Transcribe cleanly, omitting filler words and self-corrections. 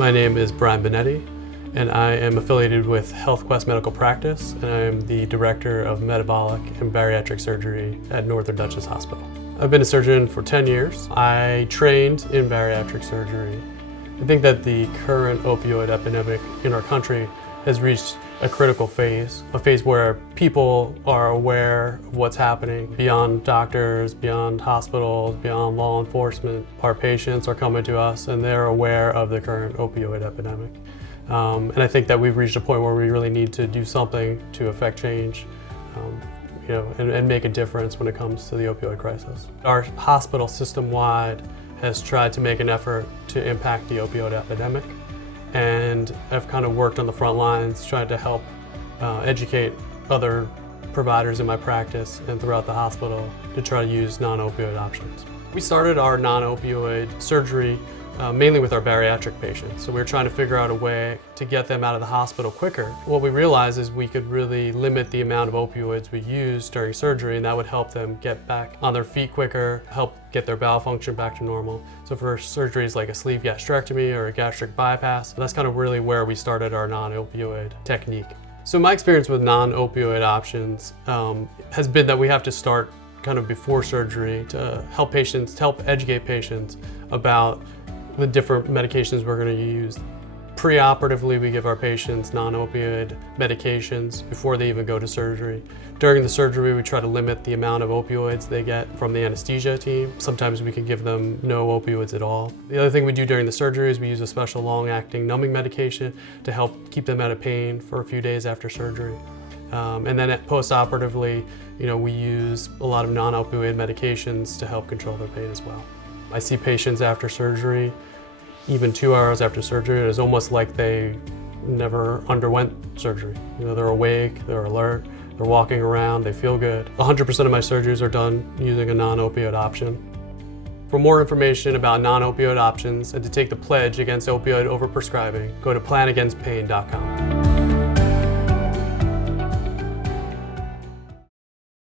My name is Brian Binetti, and I am affiliated with HealthQuest Medical Practice, and I am the Director of Metabolic and Bariatric Surgery at Northern Dutchess Hospital. I've been a surgeon for 10 years. I trained in bariatric surgery. I think that the current opioid epidemic in our country has reached a critical phase, a phase where people are aware of what's happening beyond doctors, beyond hospitals, beyond law enforcement. Our patients are coming to us and they're aware of the current opioid epidemic. And I think that we've reached a point where we really need to do something to affect change, and make a difference when it comes to the opioid crisis. Our hospital system-wide has tried to make an effort to impact the opioid epidemic, and I've kind of worked on the front lines trying to help educate other providers in my practice and throughout the hospital to try to use non-opioid options. We started our non-opioid surgery mainly with our bariatric patients. So we were trying to figure out a way to get them out of the hospital quicker. What we realized is we could really limit the amount of opioids we use during surgery, and that would help them get back on their feet quicker, help get their bowel function back to normal. So for surgeries like a sleeve gastrectomy or a gastric bypass, that's kind of really where we started our non-opioid technique. So my experience with non-opioid options has been that we have to start kind of before surgery to help educate patients about the different medications we're going to use. Pre-operatively, we give our patients non-opioid medications before they even go to surgery. During the surgery, we try to limit the amount of opioids they get from the anesthesia team. Sometimes we can give them no opioids at all. The other thing we do during the surgery is we use a special long-acting numbing medication to help keep them out of pain for a few days after surgery. And then post-operatively, we use a lot of non-opioid medications to help control their pain as well. I see patients after surgery, even 2 hours after surgery, it is almost like they never underwent surgery. They're awake, they're alert, they're walking around, they feel good. 100% of my surgeries are done using a non-opioid option. For more information about non-opioid options and to take the pledge against opioid overprescribing, go to planagainstpain.com.